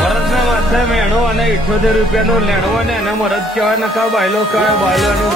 મરદના માથે મેણો અને 78 રૂપિયાનો લેણો અને એને મરદ કહેવાય ને કા બાયલો કહેવાય બાયલો